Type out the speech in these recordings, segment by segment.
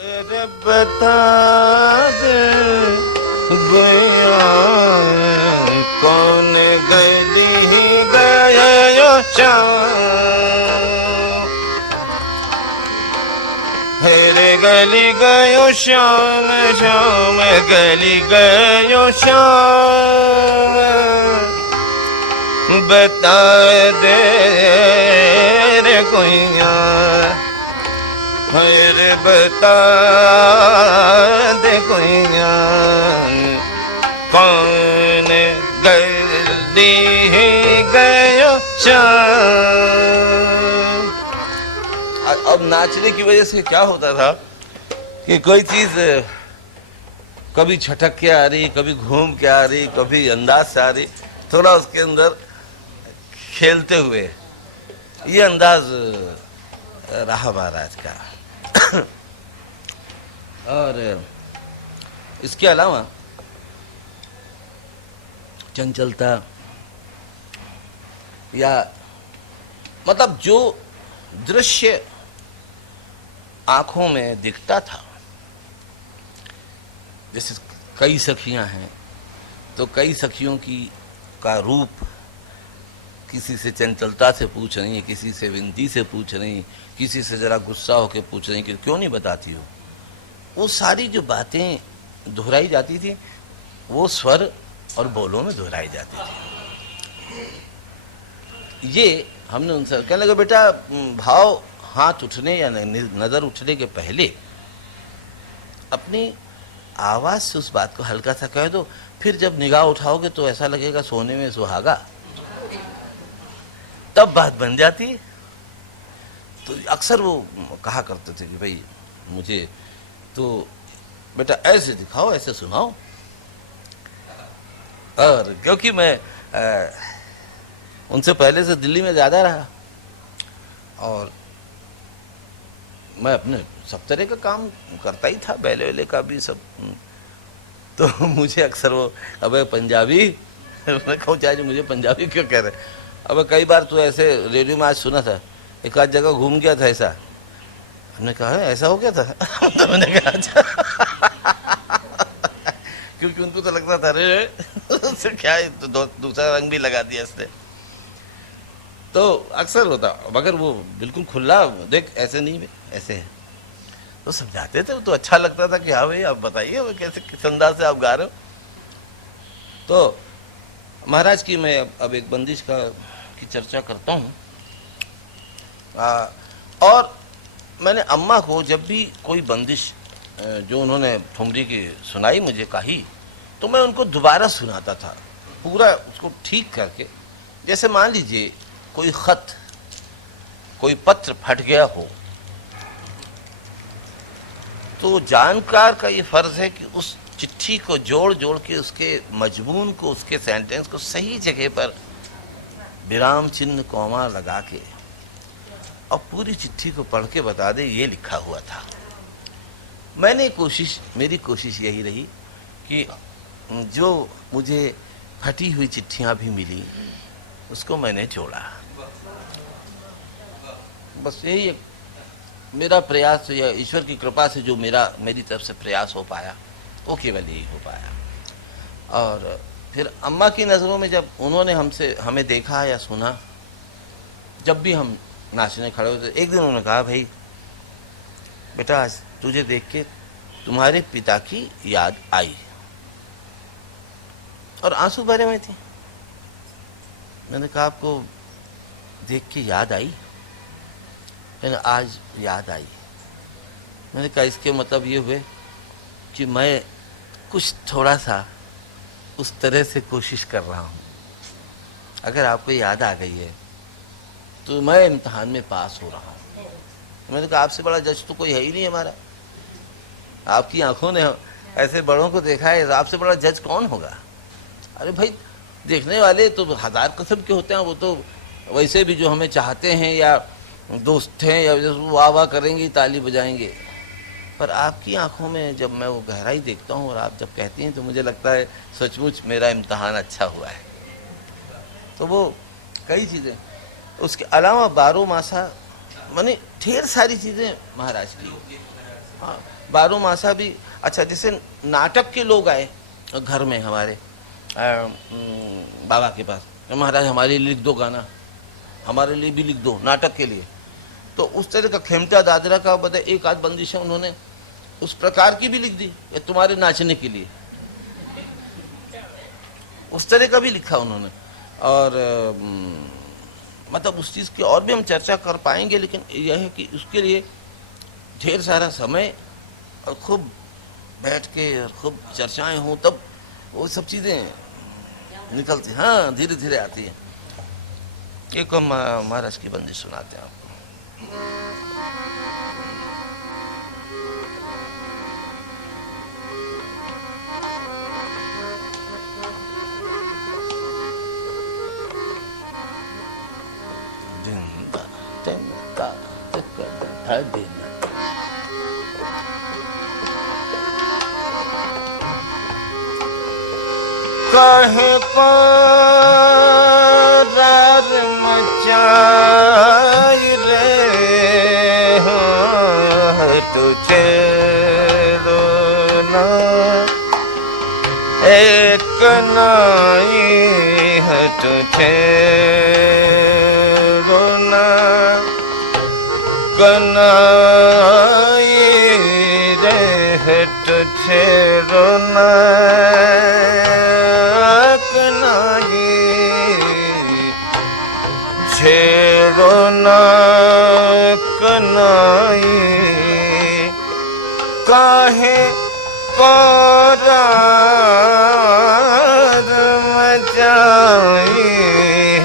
अरे बता दे गया कौन गली गया श्याम, हेरे गली गयो श्याम श्याम गली गयो श्याम, बता दे रे कोइया, हरे बता दे कोइया कौन गली गयो श्याम। अब नाचने की वजह से क्या होता था कि कोई चीज कभी छटक के आ रही, कभी घूम के आ रही, कभी अंदाज से आ रही, थोड़ा उसके अंदर खेलते हुए ये अंदाज रहा महाराज का। और इसके अलावा चंचलता या मतलब जो दृश्य आंखों में दिखता था, जैसे कई सखियां हैं तो कई सखियों का रूप किसी से चंचलता से पूछ रही है, किसी से विनती से पूछ रही, किसी से जरा गुस्सा होकर पूछ रही कि क्यों नहीं बताती हो। वो सारी जो बातें दोहराई जाती थी वो स्वर और बोलों में दोहराई जाती थी। ये हमने उनसे कहने लगा बेटा भाव हाथ उठने या नजर उठने के पहले अपनी आवाज से उस बात को हल्का सा कह दो, फिर जब निगाह उठाओगे तो ऐसा लगेगा सोने में सुहागा, तब बात बन जाती। तो अक्सर वो कहा करते थे कि भाई मुझे तो बेटा ऐसे दिखाओ, ऐसे सुनाओ। और क्योंकि मैं उनसे पहले से दिल्ली में ज्यादा रहा और मैं अपने सब तरह का काम करता ही था, बैले वेले का भी सब, तो मुझे अक्सर वो अबे पंजाबी मैं कहूँ चाहे मुझे पंजाबी क्यों कह रहे, अब कई बार तो ऐसे रेडियो में आज सुना था, एक आध जगह घूम गया था ऐसा, हमने कहा ऐसा हो गया था तो मैंने कहा अच्छा क्योंकि उनको तो लगता था अरे उससे क्या है, तो दूसरा रंग भी लगा दिया इसने। तो अक्सर होता, मगर वो बिल्कुल खुला, देख ऐसे नहीं ऐसे है, तो समझाते थे, तो अच्छा लगता था कि हाँ भाई आप बताइए कैसे किस अंदाज से आप गा रहे हो। तो महाराज की मैं अब एक बंदिश की चर्चा करता हूँ। और मैंने अम्मा को जब भी कोई बंदिश जो उन्होंने ठुमरी की सुनाई मुझे कही, तो मैं उनको दोबारा सुनाता था पूरा उसको ठीक करके। जैसे मान लीजिए कोई खत, कोई पत्र फट गया हो, तो जानकार का ये फर्ज है कि उस चिट्ठी को जोड़ जोड़ के उसके मजमून को, उसके सेंटेंस को सही जगह पर विराम चिन्ह कॉमा लगा के और पूरी चिट्ठी को पढ़ के बता दे ये लिखा हुआ था। मेरी कोशिश यही रही कि जो मुझे फटी हुई चिट्ठियां भी मिली उसको मैंने जोड़ा। बस यही एक मेरा प्रयास या ईश्वर की कृपा से जो मेरी तरफ से प्रयास हो पाया वो केवल यही हो पाया। और फिर अम्मा की नज़रों में जब उन्होंने हमें देखा या सुना, जब भी हम नाचने खड़े होते, एक दिन उन्होंने कहा भाई बेटा आज तुझे देख के तुम्हारे पिता की याद आई, और आंसू भरे हुए थे। मैंने कहा आपको देख के याद आई? मैंने आज याद आई। मैंने कहा इसके मतलब ये हुए कि मैं कुछ थोड़ा सा उस तरह से कोशिश कर रहा हूँ, अगर आपको याद आ गई है तो मैं इम्तिहान में पास हो रहा हूँ। मैंने कहा आपसे बड़ा जज तो कोई है ही नहीं हमारा, आपकी आंखों ने ऐसे बड़ों को देखा है, आपसे बड़ा जज कौन होगा? अरे भाई देखने वाले तो हजार किस्म के होते हैं, वो तो वैसे भी जो हमें चाहते हैं या दोस्त हैं या वाह वाह करेंगे, ताली बजाएंगे, पर आपकी आंखों में जब मैं वो गहराई देखता हूँ और आप जब कहती हैं तो मुझे लगता है सचमुच मेरा इम्तिहान अच्छा हुआ है। तो वो कई चीज़ें, उसके अलावा 12 मासा माने ढेर सारी चीज़ें महाराज की। हाँ, बारो मासा भी। अच्छा, जैसे नाटक के लोग आए घर में हमारे बाबा के पास, महाराज हमारे लिए लिख दो गाना, हमारे लिए भी लिख दो नाटक के लिए। तो उस तरह का खेमता दादरा का बता एक आध बंदिश उन्होंने उस प्रकार की भी लिख दी, तुम्हारे नाचने के लिए, उस तरह का भी लिखा उन्होंने। और मतलब उस चीज़ की और भी हम चर्चा कर पाएंगे, लेकिन यह है कि उसके लिए ढेर सारा समय और खूब बैठ के और खूब चर्चाएं हों, तब वो सब चीज़ें निकलती, हाँ धीरे धीरे आती है। एक हम महाराज की बंदी सुनाते हैं आपको। कहे पार मचाई रे तुझे रोना एक नाई है, तुझे रोना कनाई रे है, तुझे रोना छेड़ोना कनाई काहे करार मचाई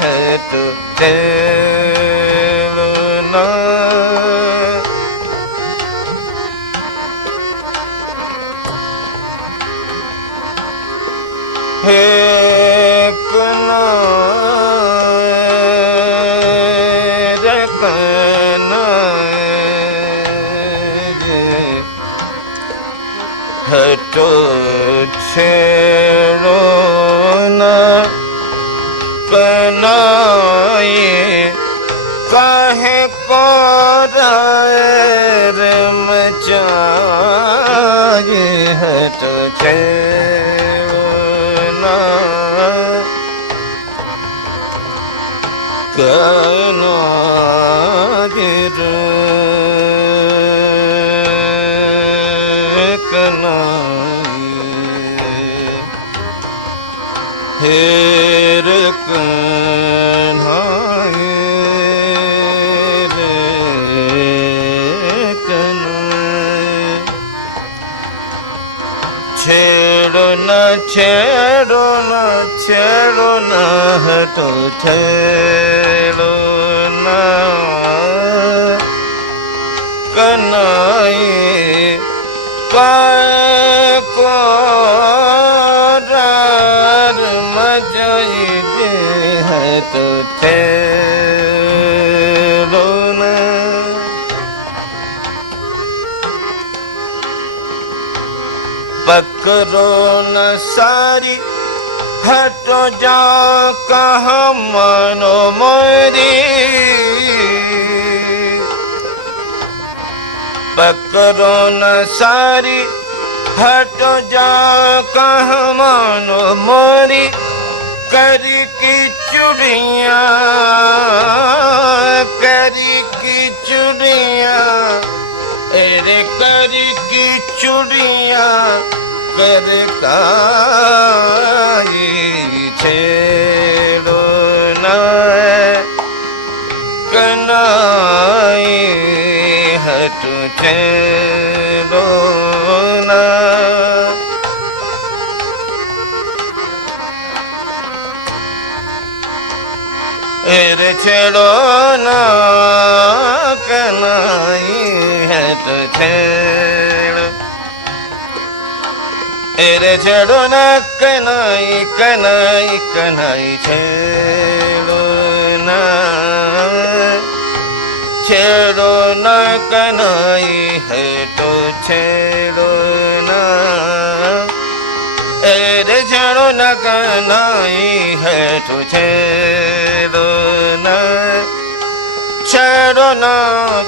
है, तो छेड़ोना हे हटो छेड़ोना कनाई काहे करार मचाई, हटो छेड़ोना कनाई हेर कन्हाई रे कन्हाई। छेड़ो न छेड़ो न छेड़ो न हटो छेड़ो न कन्हाई को रार मचाई दे है, तो छेड़ो न पकड़ो न सारी हटो जा कहाँ मानो मोरी, पकड़ो न सारी हटो जा कहाँ मानो मोरी, करी की चुड़िया करी की चुड़िया अरे करी की चुड़िया कर काई छेड़ो न कनाई हटो छेड़ो न एरे छेड़ो न कनाई हटो छेड़ो, एरे छेड़ो न कनाई कनाई कनाई छेड़ो न छेड़ो न कनाई है, तो छेड़ो न एरे छेड़ो न कनाई है, तो छेड़ो न छेड़ो न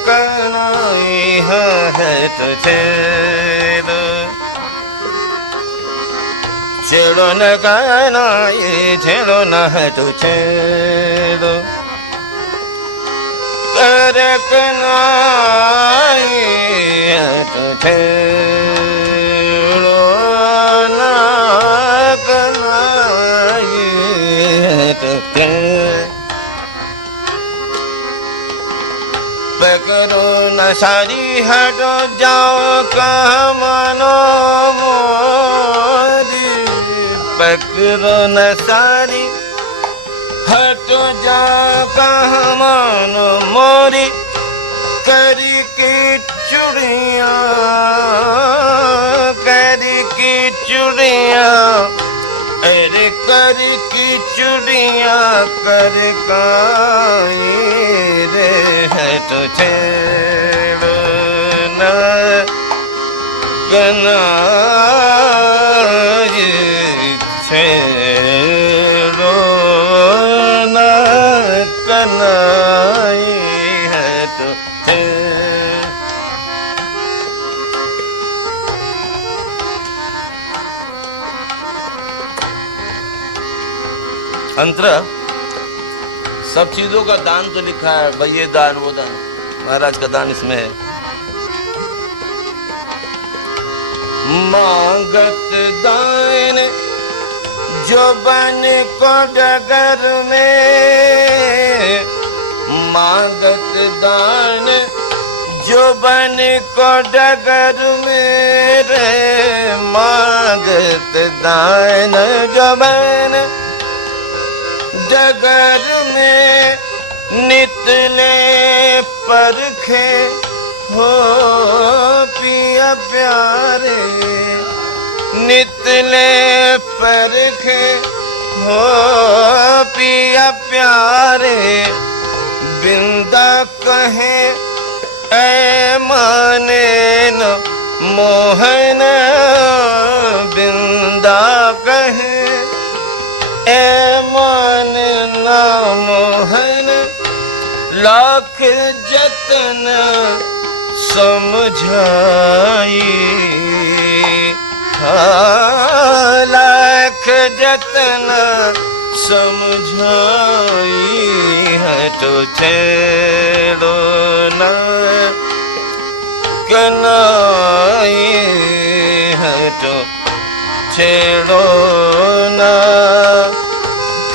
कनाई है, तो छेड़ो छेड़ो न कनाई छेड़ो न है तो छेड़ो कर कनाई है तो छेड़ो न कनाई है तो छेड़ो पकड़ो न सारी हटो जाओ कहाँ मानो मोरी पकड़ो न सारी हटो जाओ कहाँ मानो मोरी करी की चुड़िया अरे कर की चुड़िया कर काई रे है तो छेड़ो न कनाई छेड़ो न कनाई है तो अंतर सब चीजों का दान तो लिखा है भाई, ये दान वो दान, महाराज का दान इसमें है। मांगत दान जो बन को डगर में, मांगत दान जो बन को डगर में रे, मांगत दान जो बन डगर में नितले परखे हो पिया प्यारे, नितले परखे हो पिया प्यारे, बिंदा कहे ऐ माने न मोहन, बिंदा कहे ऐ मान ना मोहन, लाख जतन समझाई, लाख जतन समझाई है तो छेड़ो न कनाई है तो छेड़ो न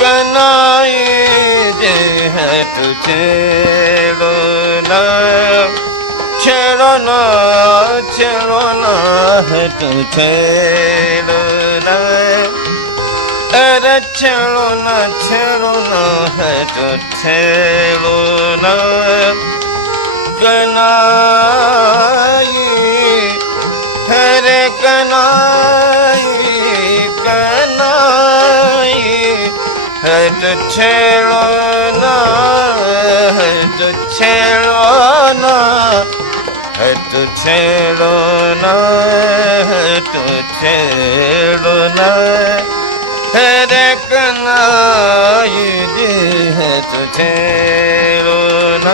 कनाई जे है तो छेड़ो न, छेड़ो न छेड़ो न है तो छेड़ो न, अरे छेड़ो न है तो छेड़ो न कनाई, हरे कनाई कनाई है तो छेड़ो न, है तो छेड़ो न, है तो छेड़ो न, है तो छेड़ो न, हरे कनाई है तो छेड़ो न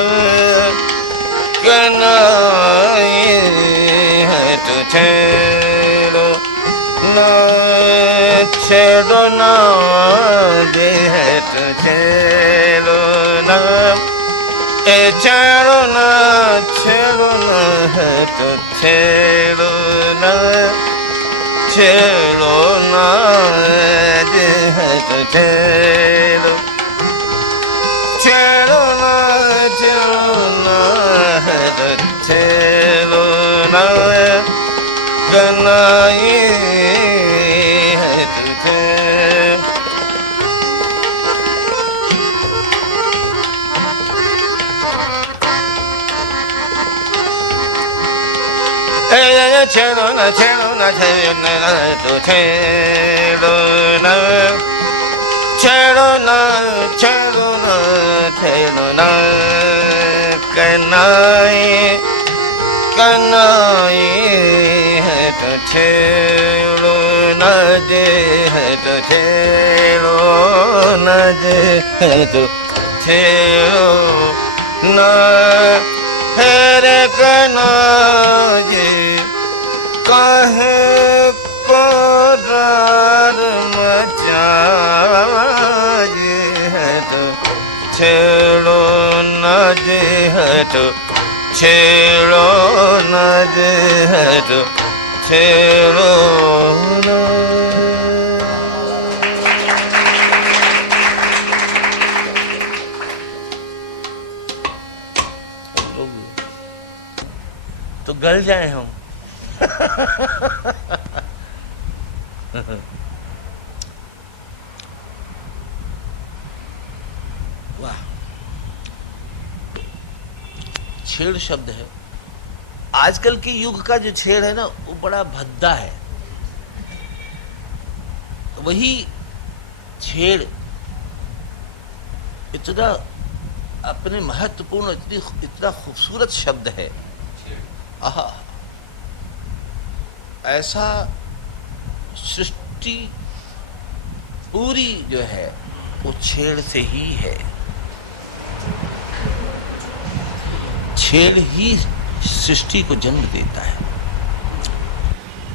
कनाई है तो छेड़ो न, छेड़ो न दे है तो छेड़ो न, ए छेड़ो न है तो छेड़ो न, छेड़ो न दे है तो छेड़ो, छेड़ो न है तो छेड़ो न कनाई है तुझे, छेड़ो न छेड़ो न तो छेड़ो न, छेड़ो न छेड़ो न छेड़ो न कनाई कनाई है तो छेड़ो न दे है तो छेड़ो न दे है तो छेड़ो न है रे कनाई छेड़ो न जे हटो, छेड़ो न जे हटो, छेड़ो न। तो गल जाए हम। वाह, छेड़ शब्द है। आजकल के युग का जो छेड़ है ना, वो बड़ा भद्दा है। वही छेड़ इतना अपने महत्वपूर्ण, इतना खूबसूरत शब्द है। आहा, ऐसा सृष्टि पूरी जो है वो छेड़ से ही है। छेड़ ही सृष्टि को जन्म देता है।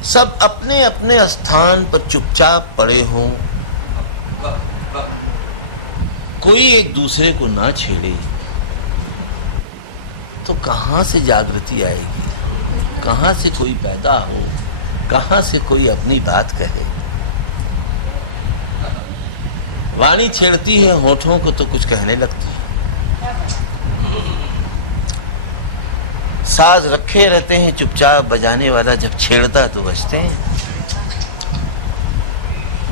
सब अपने अपने स्थान पर चुपचाप पड़े हों, कोई एक दूसरे को ना छेड़े, तो कहां से जागृति आएगी? कहां से कोई पैदा हो? कहां से कोई अपनी बात कहे? वाणी छेड़ती है होठों को तो कुछ कहने लगती है। साज रखे रहते हैं चुपचाप, बजाने वाला जब छेड़ता तो बजते हैं।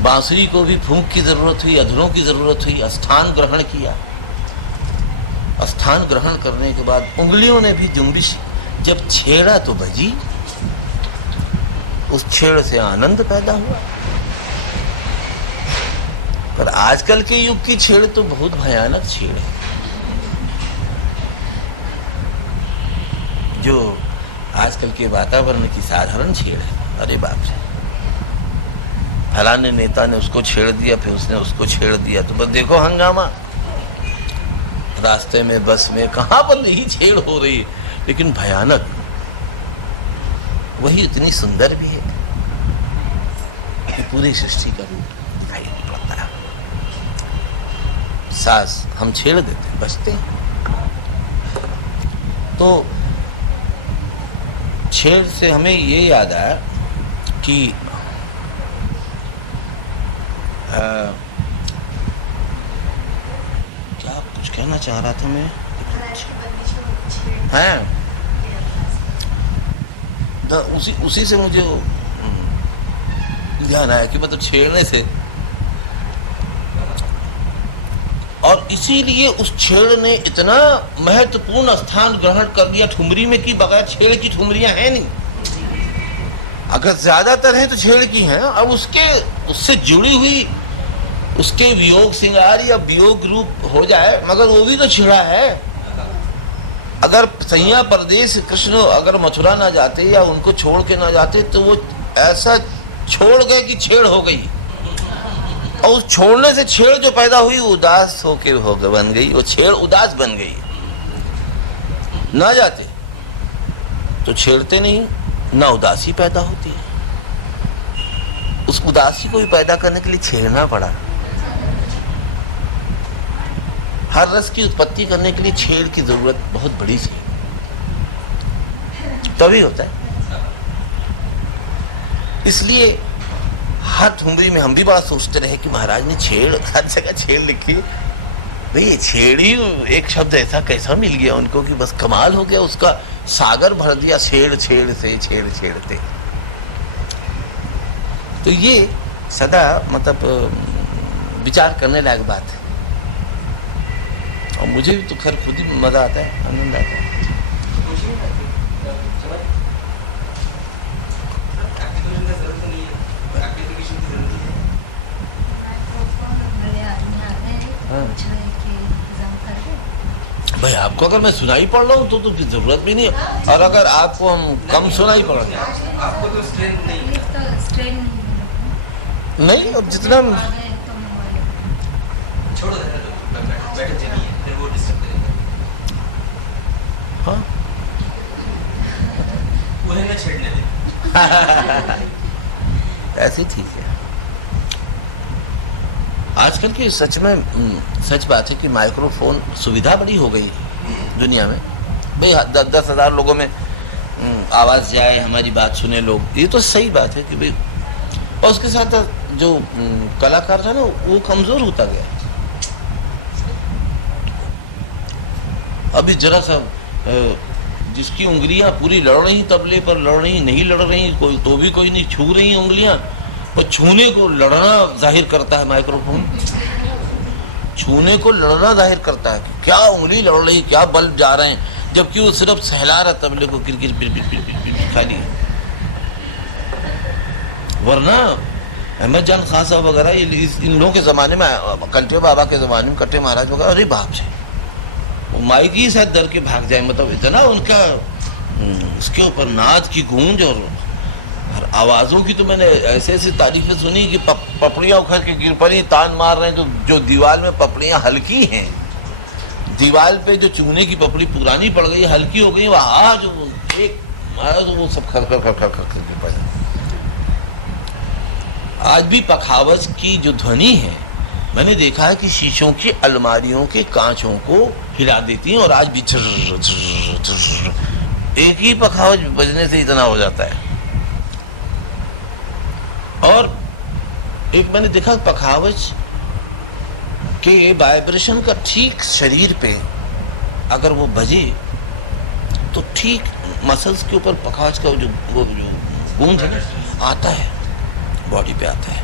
बांसुरी को भी फूंक की जरूरत हुई, अधरों की जरूरत हुई, स्थान ग्रहण किया। स्थान ग्रहण करने के बाद उंगलियों ने भी जुम्बिश जब छेड़ा तो बजी। उस छेड़ से आनंद पैदा हुआ। पर आजकल के युग की छेड़ तो बहुत भयानक छेड़ है। जो आजकल के वातावरण की साधारण छेड़ है। अरे बाप रे, फलाने नेता ने उसको छेड़ दिया, फिर उसने उसको छेड़ दिया, तो बस देखो हंगामा। रास्ते में, बस में, कहां पर नहीं छेड़ हो रही है, लेकिन भयानक। वही इतनी सुंदर भी है कि पूरी सृष्टि का रूप दिखाई पड़ता है। सास हम छेड़ देते, बचते हैं। तो छेड़ से हमें ये याद आया कि क्या कुछ कहना चाह रहा था मैं, हैं उसी से मुझे ध्यान आया कि मतलब छेड़ने से, और इसीलिए उस छेड़ ने इतना महत्वपूर्ण स्थान ग्रहण कर लिया ठुमरी में कि बगैर छेड़ की ठुमरियां हैं नहीं। अगर ज्यादातर हैं तो छेड़ की हैं। अब उससे जुड़ी हुई उसके वियोग श्रृंगार या वियोग रूप हो जाए, मगर वो भी तो छेड़ा है। अगर सैया परदेश कृष्ण अगर मथुरा ना जाते या उनको छोड़ के ना जाते, तो वो ऐसा छोड़ गए कि छेड़ हो गई। और उस छोड़ने से छेड़ जो पैदा हुई, उदास होके बन गई। वो छेड़ उदास बन गई। ना जाते तो छेड़ते नहीं, ना उदासी पैदा होती है। उस उदासी को भी पैदा करने के लिए छेड़ना पड़ा। हर रस की उत्पत्ति करने के लिए छेड़ की जरूरत बहुत बड़ी सी, तभी होता है। इसलिए हर ठुमरी में हम भी बड़ा सोचते रहे कि महाराज ने छेड़, हर जगह छेड़ लिखी। भाई छेड़ ही एक शब्द ऐसा कैसा मिल गया उनको कि बस कमाल हो गया। उसका सागर भर दिया छेड़ छेड़ से, छेड़ छेड़ते। तो ये सदा मतलब विचार करने लायक बात है। और मुझे भी तो खैर खुद ही मजा आता है, आनंद आता है। भाई आपको अगर मैं सुनाई पढ़ रहा हूँ तो फिर जरूरत भी नहीं है। और अगर आपको हम कम सुनाई पढ़ रहे हैं, आपको तो स्ट्रेन नहीं, नहीं अब जितना छोड़ो, बैठे चलिए, फिर वो डिस्टर्ब करेंगे। हाँ उन्हें ना छेड़ने दे। ऐसी ठीक है। आजकल की सच में सच बात है कि माइक्रोफोन सुविधा बड़ी हो गई दुनिया में। भाई 10,000 लोगों में आवाज़ जाए, हमारी बात सुने लोग, ये तो सही बात है कि भाई, और उसके साथ जो कलाकार था ना वो कमज़ोर होता गया। अभी जरा सा जिसकी उंगलियां पूरी लड़ रही तबले पर, लड़ रही नहीं लड़ रही कोई तो भी कोई नहीं छू रही उंगलियां, और छूने को लड़ना जाहिर करता है माइक्रोफोन, छूने को लड़ना जाहिर करता है कि क्या उंगली लड़ रही, क्या बल्ब जा रहे हैं, जबकि वो सिर्फ सहला रहा तबले को किर किर पिर पिर पिर पिर पिर खाली। वरना अहमद जान खान साहब वगैरह इन लोगों के ज़माने में, कंटे बाबा के ज़माने में, कट्टे महाराज वगैरह, अरे बाप से वो माइक ही शायद डर के भाग जाए, मतलब इतना उनका उसके ऊपर नाद की गूंज और आवाज़ों की। तो मैंने ऐसे ऐसी तारीफें सुनी कि पपड़ियाँ उखड़ के गिर पड़ी, तान मार रहे हैं, तो जो दीवार में पपड़ियाँ हल्की हैं, दीवार पे जो चूने की पपड़ी पुरानी पड़ गई हल्की हो गई, वहाँ जो एक मारा तो वो सब खर खर खर खर खर गिर पड़े। आज भी पखावज की जो ध्वनि है, मैंने देखा है कि शीशों की अलमारियों के कांचों को हिला देती हैं, और आज भी झर्र झर्र झर्र, एक ही पखावज बजने से इतना हो जाता है। और एक मैंने देखा पखावज के वाइब्रेशन का ठीक शरीर पे अगर वो बजे तो ठीक मसल्स के ऊपर पखावज का वो जो गूंज है ना आता है, बॉडी पे आता है।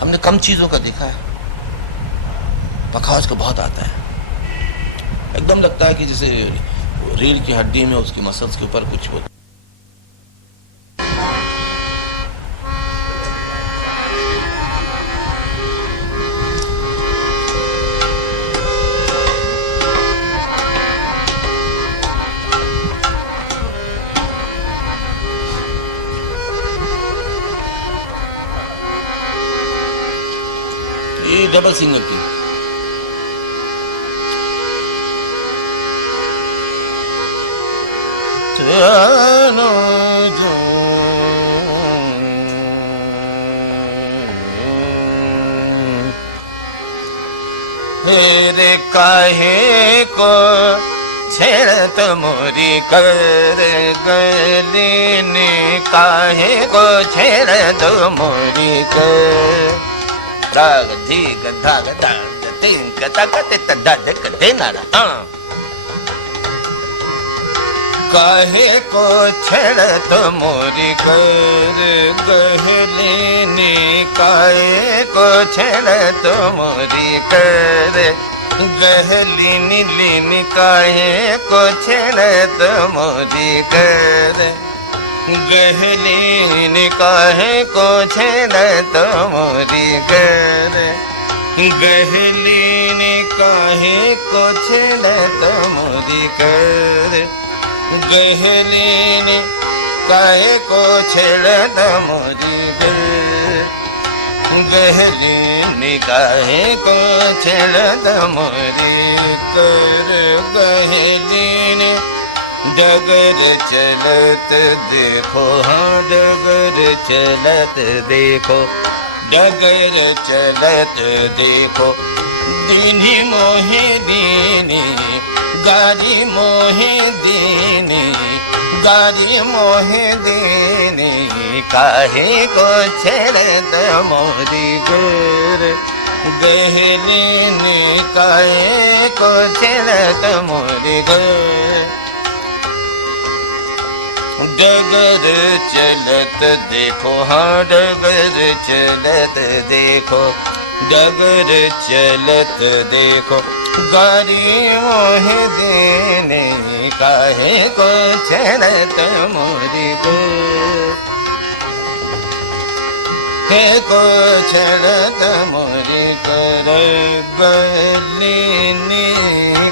हमने कम चीज़ों का देखा है, पखावज का बहुत आता है। एकदम लगता है कि जैसे रीढ़ की हड्डी में उसकी मसल्स के ऊपर कुछ होता। ये डबल सिंगर की रे काहे को छेड़त मोरी कर गली ने, काहे को छेड़त मोरी कर, दाग धीग धाग दाग तीन कतक ते दाग कते नारा, काहे को छेड़त मोरी कर गली ने, काहे को छेड़त मोरी कर गहली नीली, काहे को छेड़त मोरी कर गहली, काहे को छेड़त मोरी कर गहली, काहे को छेड़त मोरी कर गहली, काहे को छेड़त मोरी कर गहली, काहे को छेड़त मोरी कर गहली। डगर चलत देखो, हाँ डगर चलत देखो, डगर चलत देखो, दीनी मोहे दीनी, गारी मोहे दीनी, गारी मोहे दीनी, काहे को छेड़त मोरी गोर गहली, काहे को छेड़त मोरी गोर। डगर चलत देखो, हाँ डगर चलत देखो, डगर चलत देखो, गारी मोहे देने, काहे को छेड़त मोरी को, हे को छेड़त मोरी कर गली,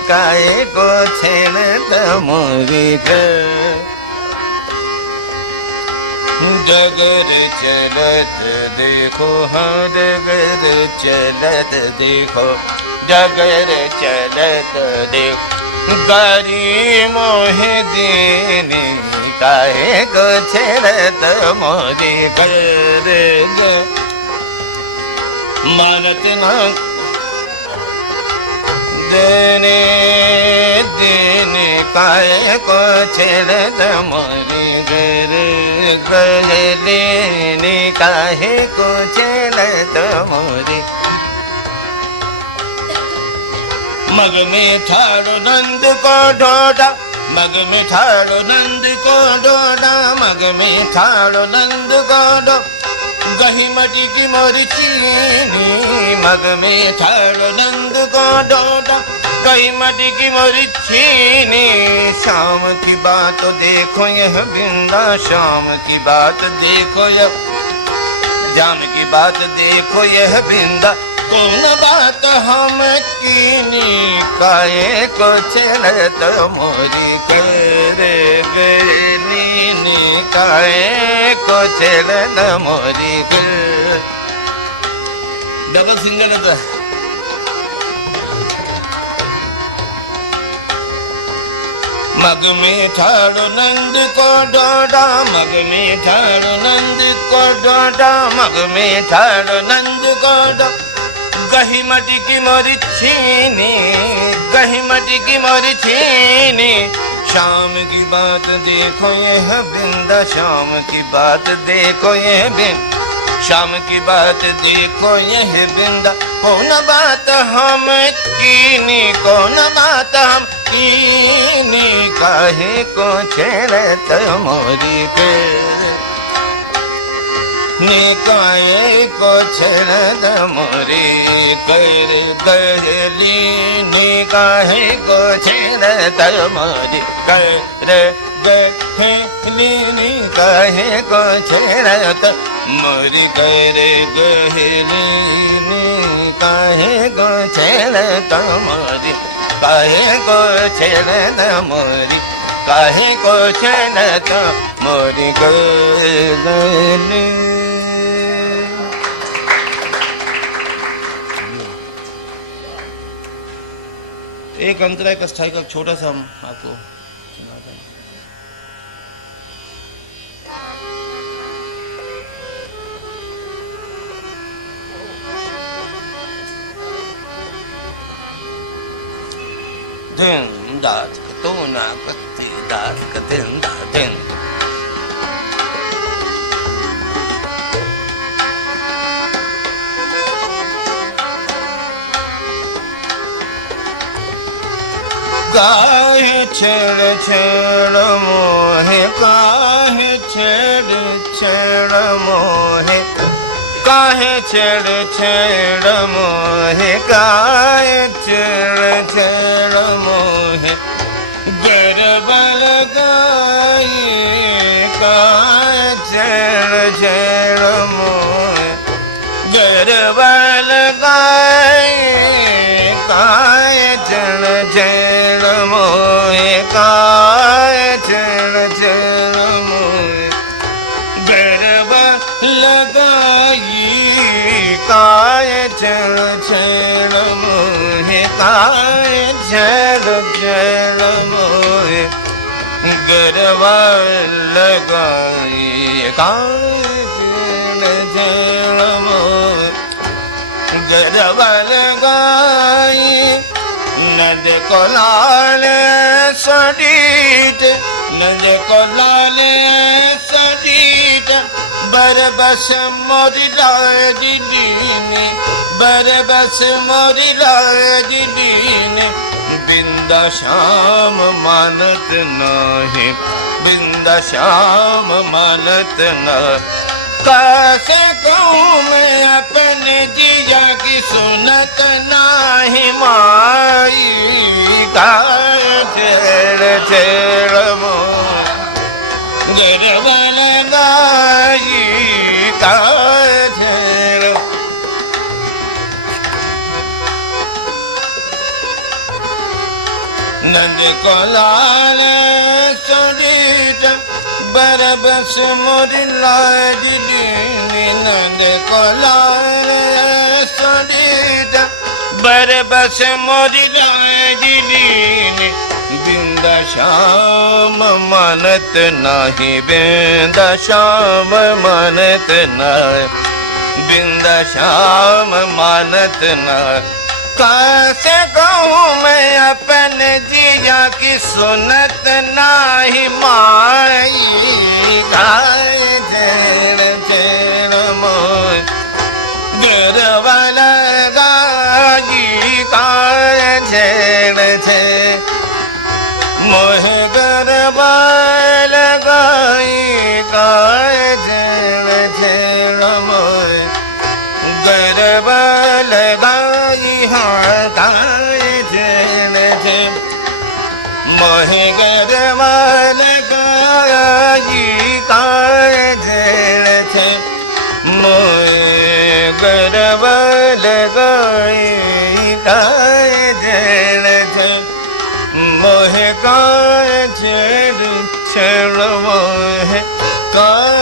काहे को छेड़त मोरी कर। डगर चलत देखो, हाँ डगर चलत देखो, डगर चलत देखो, गारी मोहे देने, काहे को छेड़त मोरी कर मानत ना देने देने काहे को छेड़त मोरी घर गलेने काहे को छेड़त मोरी मग में ठाड़ो नंद को डोडा मग में ठाड़ो नंद को डोडा मग में ठाड़ो नंद को डो गही मटी की मोरी चीनी मग में ठाड़ो नंद को डोडा गही मटी की मोरी चीनी शाम की बात देखो यह बिंदा शाम की बात देखो यह जाम की बात देखो यह बिंदा कौन बात हम कीनी काहे को छेड़त मोरी करे गलीनी काहे को छेड़त मोरी डबल सिंगल था मग में ठाड़ो नंद को डोडा मग में ठाड़ो नंद को डोडा मग में ठाड़ो नंद को डोडा गही मटी की मोरी छीनी गही मटी की मोरी छीनी शाम की बात देखो यह बिंदा शाम की बात देखो यह बिंदा शाम की बात देखो यह बिंदा कौन बात हम कीनी कौन बात हम कीनी काहे को छेड़त मोरी पे निकाये को छेड़त मोरी कर गली निकाहे को छेड़त मोरी कर गली निकाहे को छेड़त मोरी कर गली निकाहे को छेड़त मोरी काहे को छेड़त मोरी काहे को छेड़त मोरी गली एक अंतरा एक अस्थाई का छोटा सा हम आपको सुनाते हैं। दिन दात तो ना कत्ती दात का दिन दिन काहे छेड़ छेड़ मोहे काहे छेड़ छेड़ मोहे काहे छेड़ छेड़ मोहे काहे छेड़ छेड़ मोहे गरबा लगाए काहे छेड़ छेड़ मोहे गरबा लगाए काहे छेड़ छेड़ मोहे काहे छेड़ छेड़ मोहे गरबा लगाई काहे छेड़ छेड़ मोहे काहे छेड़ छेड़ मोहे गरबा लगाई काहे छेड़ छेड़ मोहे गरबा लगाई नद को लाल सडीट नद को लाल सडीट बरबस मोरी लाज दीने बरबस मोरी लाज दीने बिंदा श्याम मानत नाही बिंदा श्याम मानत न कैसे कहूँ मैं अपने जिया की सुनत नाही माई का छेड़ छेड़ मोर गरबा लगाई का छेड़ नंद को लाल सुडीट बरबस मोरी लाज दीनी नंद को लाल सुडीट बरबस मोरी लाज दीनी बिंदा श्याम मानत नाही बिंदा श्याम मानत नाही बिंद श्याम मानत न कैसे कहूँ मैं अपने जिया की सुनत नाही माई गाय झेड़ झेड़ मोय गिरवल गाई गाय झेड़ झेड़ मोह गिरवल गाई गाय झेड़ झेड़ मोय गिरवल गाई हाँ गाय झेड़ झेड़ मोह गिरवल गाई गाय झेड़ झेड़ मोह गिरवल गाई गाय झेड़ झेड़ मोह गाय झेड़ झेड़ मोह गाय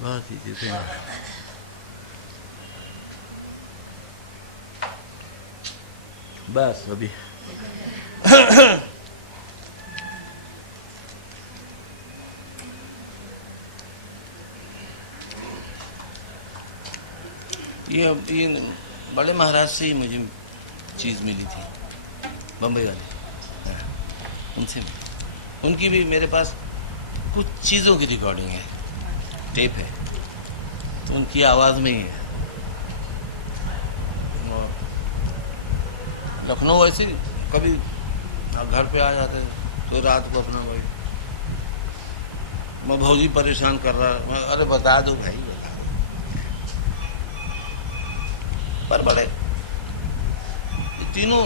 बहुत ही जीते बस अभी ये बड़े महाराज से ही मुझे चीज़ मिली थी, बम्बई वाले, हाँ, उनसे उनकी भी मेरे पास कुछ चीज़ों की रिकॉर्डिंग है, टेप है, तो उनकी आवाज़ में ही है। और लखनऊ ऐसे कभी घर पे आ जाते तो रात को अपना वही मैं भौजी परेशान कर रहा, मैं अरे बता दो भाई बता दो। पर बड़े तीनों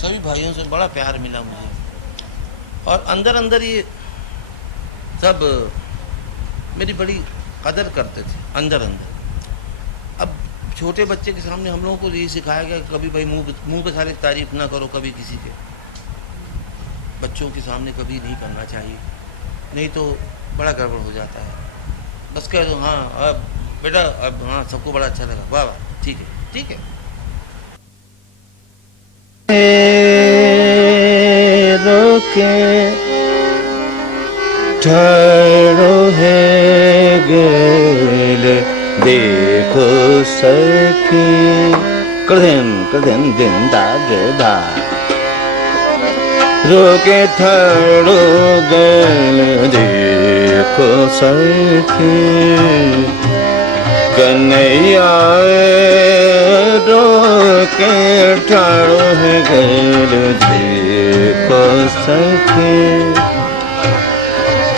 सभी भाइयों से बड़ा प्यार मिला मुझे, और अंदर अंदर ये सब मेरी बड़ी कदर करते थे अंदर अंदर। अब छोटे बच्चे के सामने हम लोगों को यही सिखाया गया कभी भाई मुंह पे सारे तारीफ ना करो, कभी किसी के बच्चों के सामने कभी नहीं करना चाहिए, नहीं तो बड़ा गड़बड़ हो जाता है। बस कह दो हाँ अब बेटा अब हाँ सबको बड़ा अच्छा लगा, वाह वाह ठीक है ठीक है। रोके ठहरो है गेल देखो सखी कर देन दिन दागे दा रोके ठहरो गेल देखो सखी कन्हैया रोके ठाड़ो है गेल देखो सखी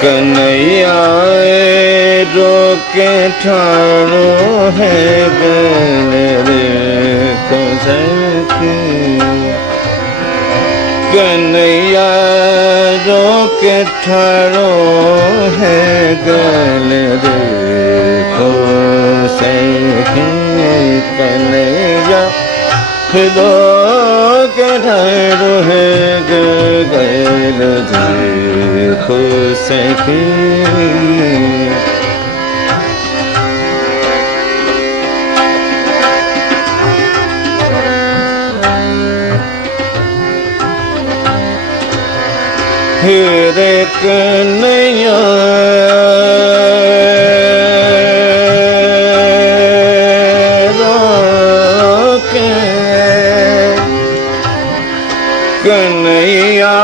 कन्हैया रोके ठाड़ो है गेल देखो सखी कन्हैया रोके ठाड़ो है गेल देखो सखी कन्हैया रोके ठाड़ो है गेल देखो सखी हेरे कन्हैया रोके कन्हैया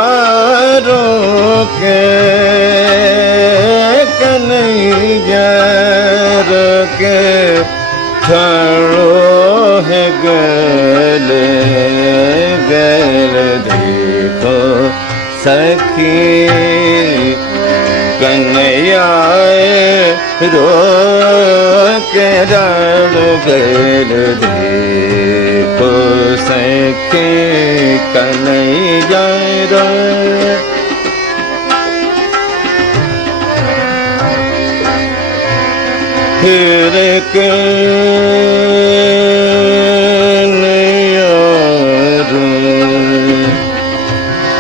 रोके कन्हैया रोके ठाड़ो है गेल गेल देखो सखी कन्हैया रोके ठाड़ो गेल देखो सखी कन्हैया हेरे कन्हैया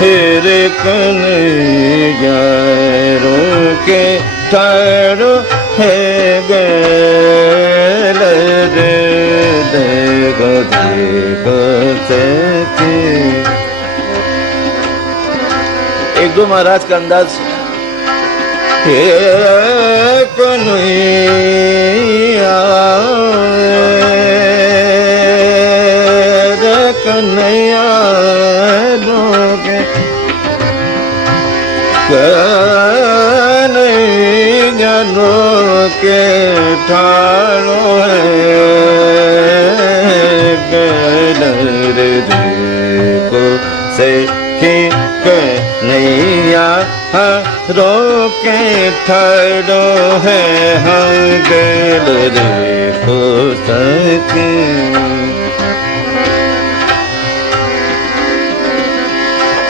हेरे कन्हैया रोके ठाड़ो है गेल देखो देखो सखी। एक दो महाराज का अंदाज। हे कन्हैया रे कन्हैया रोके कन्हैया रोके ठाड़ो है गलर देखो सखी कन्हैया रोके ठाड़ो है हम गलर देखो सखी।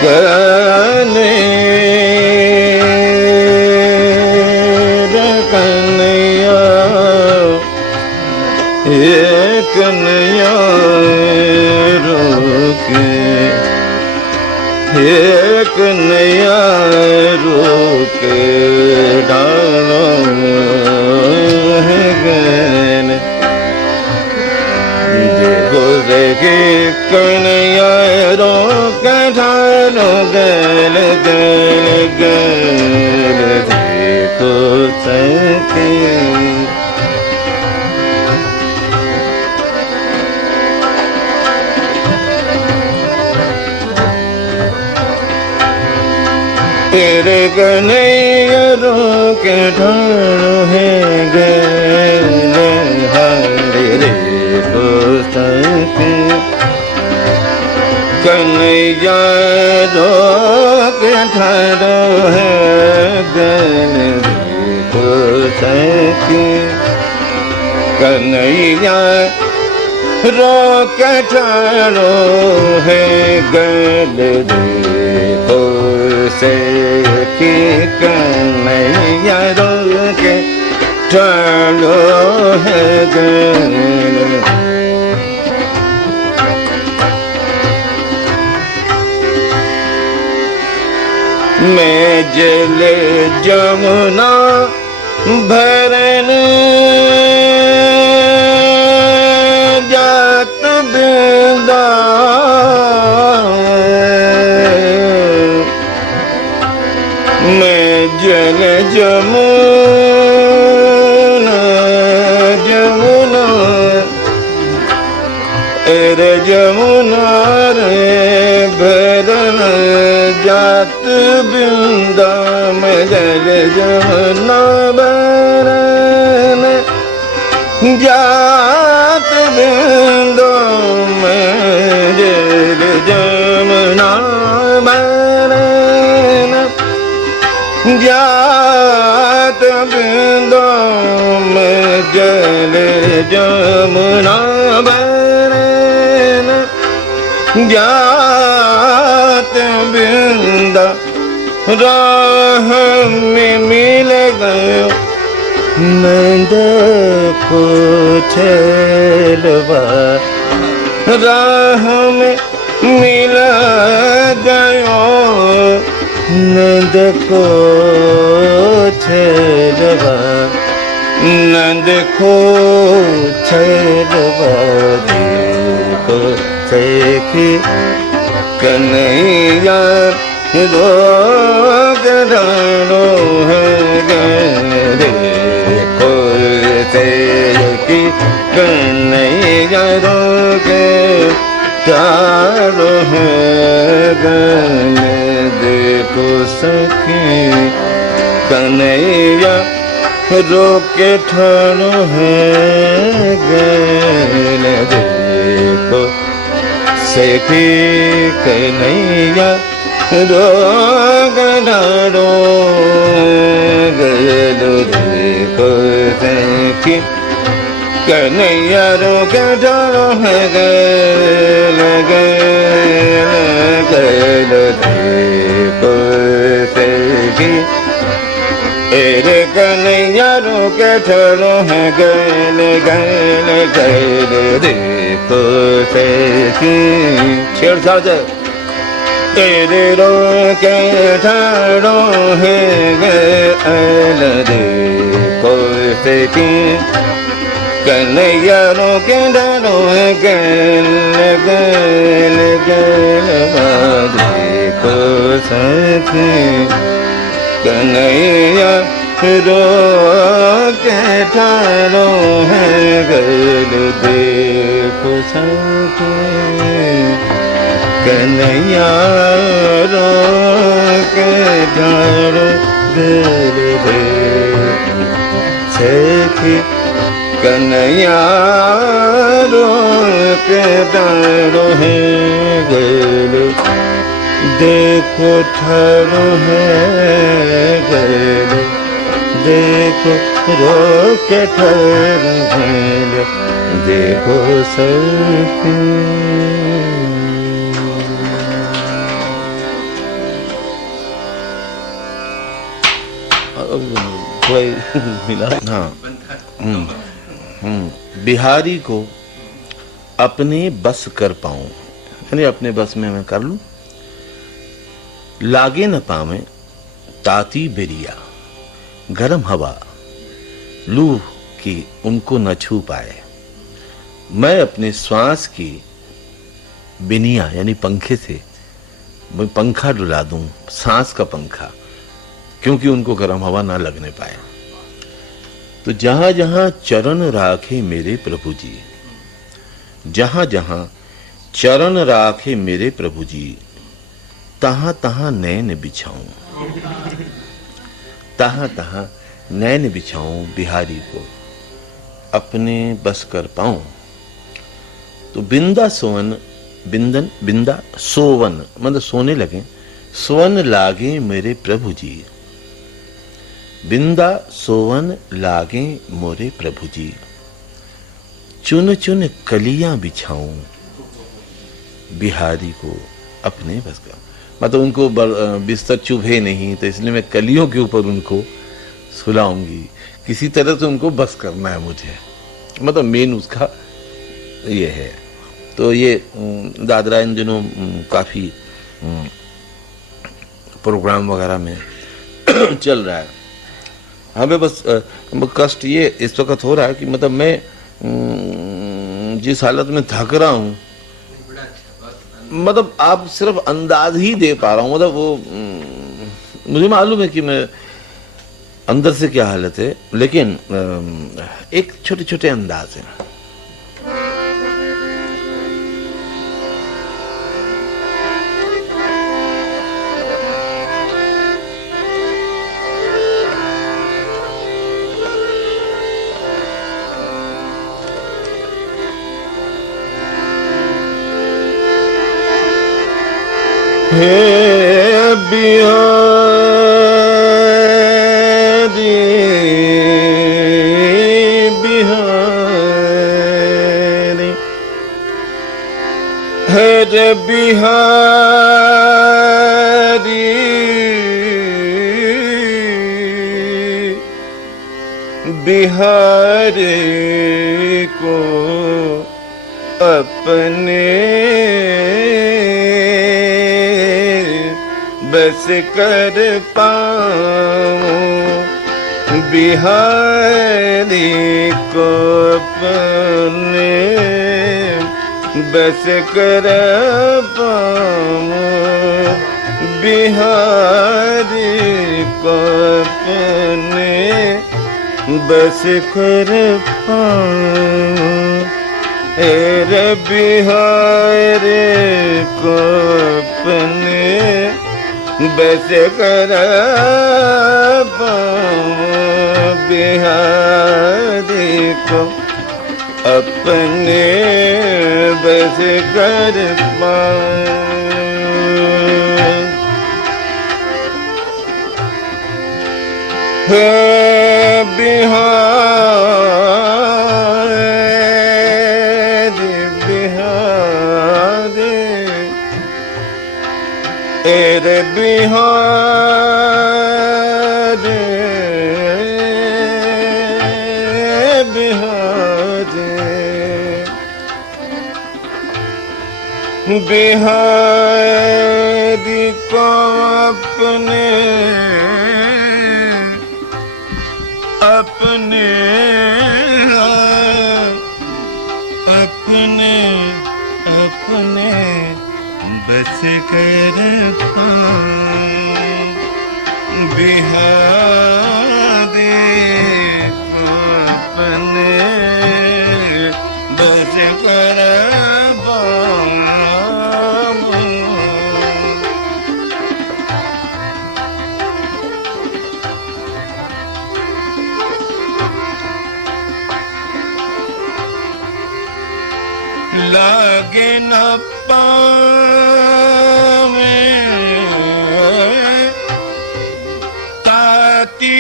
कन्हैया कन्हैया रोके कन्हैया रोके डालो है गन देखो देखे कन्हैया रोके डालो गल गल गल देखो सखी। तेरे कन्हैया रोके ठाड़ो है गल हरे देखो सखी। कन्हैया रोके ठाड़ो है गल देखो सखी। कन्हैया रोके ठाड़ो है गल देखो सखी। कन्हैया रोके ठाड़ो है गल। मैं जल जमुना भरन जात बिंदा मैं जल जमुना जमुना रे जमुना रे भरन जात बिंदा में जल जमुना भरन जात बिंदा में जल जमुना भरन जात बिंदा में जल जमुना भरन जात बिंदा राह में मिल गयो नंद को छलवा। राह में मिल गयो नंद को छलवा। नंद को छलवा देखो सखी। कन्हैया रोक डालो है गल देखो सखी। कन्हैया रोके डालो है गल देखो सखी। कन्हैया रोके ठाड़ो है गल देखो सखी। कन्हैया रोक ठाड़ो गल देखो सखी। कन्हैया रोके ठाड़ो है गल गल गल देखो सखी। रे कन्हैया रोके ठाड़ो है गल गल गल देखो सखी। छेड़छाड़ से तेरे रोके ठाड़ो है गल देखो सखी। कन्हैया रो के ढालो है गैल गैल गैल देखो सखी कन्हैया रो के ढालो है गैल देखो सखी कन्हैया रो के ढालो गैल देखो सखी कन्हैया रो के डालो है गैल देखो ठारो है गैल देखो रो के ठारो गैल देखो सखी मिला। हाँ बिहारी को अपने बस कर पाऊं यानी अपने बस में मैं कर लूं। लागे न पावे ताती बिरिया गरम हवा लू की उनको न छू पाए। मैं अपने श्वास की बिनिया यानी पंखे से मैं पंखा डुला दूं, सांस का पंखा, क्योंकि उनको गर्म हवा ना लगने पाए। तो जहां जहां चरण राखे मेरे प्रभु जी, जहां जहां चरण राखे मेरे प्रभु जी, तहां तहां नैन बिछाऊं, तहां तहां नैन बिछाऊं बिहारी को अपने बस कर पाऊं। तो बिंदा सोवन बिंदन बिंदा सोवन मतलब सोने लगे, सोवन लागे मेरे प्रभु जी, बिंदा सोवन लागे मोरे प्रभु जी, चुन चुन कलियां बिछाऊं बिहारी को अपने बस का। मतलब उनको बिस्तर चुभे नहीं, तो इसलिए मैं कलियों के ऊपर उनको सुलाऊंगी। किसी तरह से उनको बस करना है मुझे, मतलब मेन उसका ये है। तो ये दादरा इन दिनों काफी प्रोग्राम वगैरह में चल रहा है। हमें बस कष्ट ये इस वक्त हो रहा है कि मतलब मैं जिस हालत में थक रहा हूँ, मतलब आप सिर्फ अंदाज ही दे पा रहा हूँ। मतलब वो मुझे मालूम है कि मैं अंदर से क्या हालत है, लेकिन एक छोटे छोटे अंदाज है। हे बिहारी बिहारी हे रे बिहारी बिहारी को अपने बस कर पाऊं बिहारी को अपने बस कर पाऊं बिहारी को अपने बस कर पाऊं रे बिहारी को अपने बस कर पाऊं बिहारी को अपने बस कर पाऊं हे बिहारी बिहारी रे बिहारी बिहारी बिहारी को अपने अपने बिहारी को अपने बस कर पाऊं। लागे न पावे ताती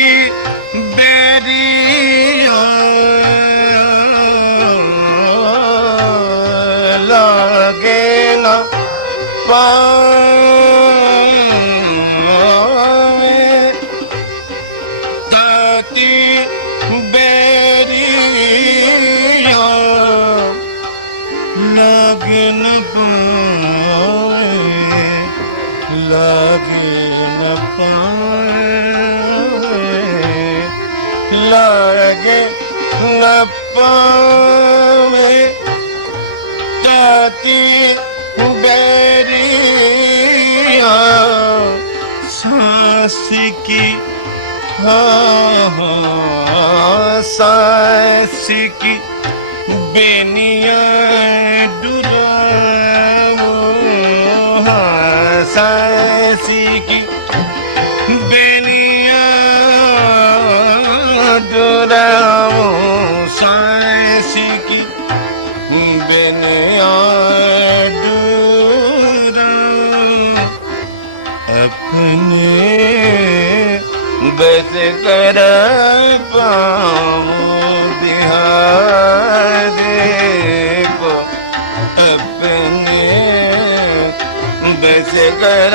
बेरिया, लागे न पावे ताती बेरिया, लागे न पाए, लागे न पाए, लागे न पाए ताती बेरिया, सांस की सांस की बेनिया डुराओ, सांस की बेनिया डुराओ, सांस की बेनिया डुराओ, अपने बस कर पाऊं बिहारी को अपने बस कर